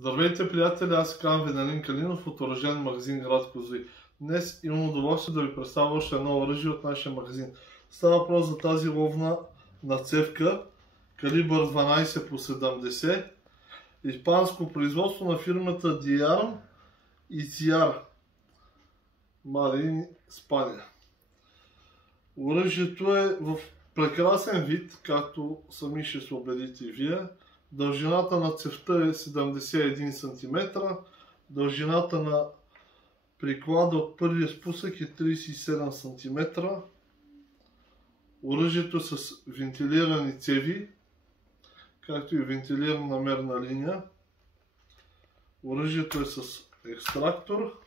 Здравейте, приятели! Аз се казвам Венелин Калинов от оръжейен магазин град Козлодуй. Днес имам удоволствие да ви представя още едно оръжие от нашия магазин. Става въпрос за тази ловна нацевка калибър 12x70, испанско производство на фирмата DR и CR, Марин, Испания. Оръжието е в прекрасен вид, както сами ще се убедите и вие. Дължината на цевта е 71 см, дължината на приклада от първия спусък е 37 см. Оръжието е с вентилирани цеви, както и вентилирана мерна линия. Оръжието е с екстрактор.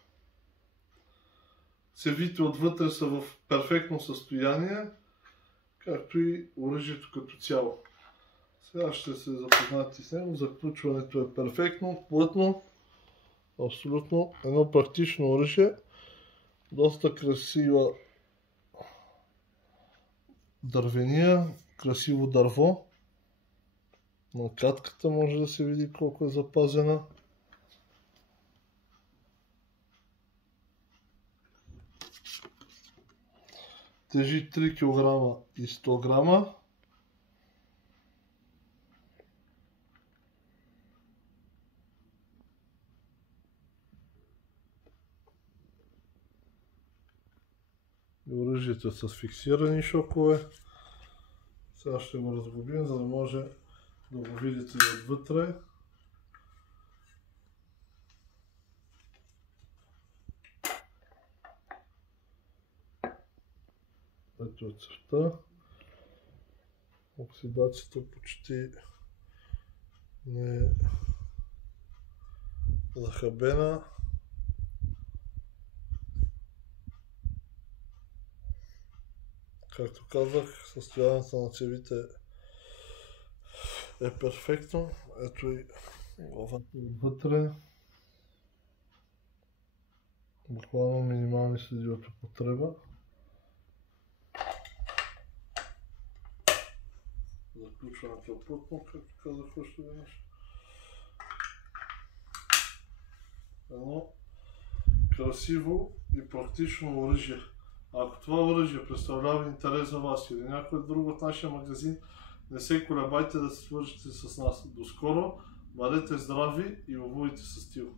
Цевите отвътре са в перфектно състояние, както и оръжието като цяло. Сега ще се запознаете с него. Заключването е перфектно, плътно, абсолютно едно практично оръжие. Доста красива дървения, красиво дърво. На катката може да се види колко е запазена. Тежи 3 кг и 100 грама. Оръжието е с фиксирани шокове. Сега ще го разглобим, за да може да го видите и отвътре. Ето е цевта. Оксидацията почти не е захабена. Както казах, състоянието на цевите е перфектно. Ето и главата отвътре. Буквално минимални следи от употреба. Заключването е плътно, както казах още веднъж. Едно красиво и практично оръжие. Ако това оръжие представлява интерес за вас или някой друг от нашия магазин, не се колебайте да се свържете с нас. До скоро, бъдете здрави и ловувайте със стил!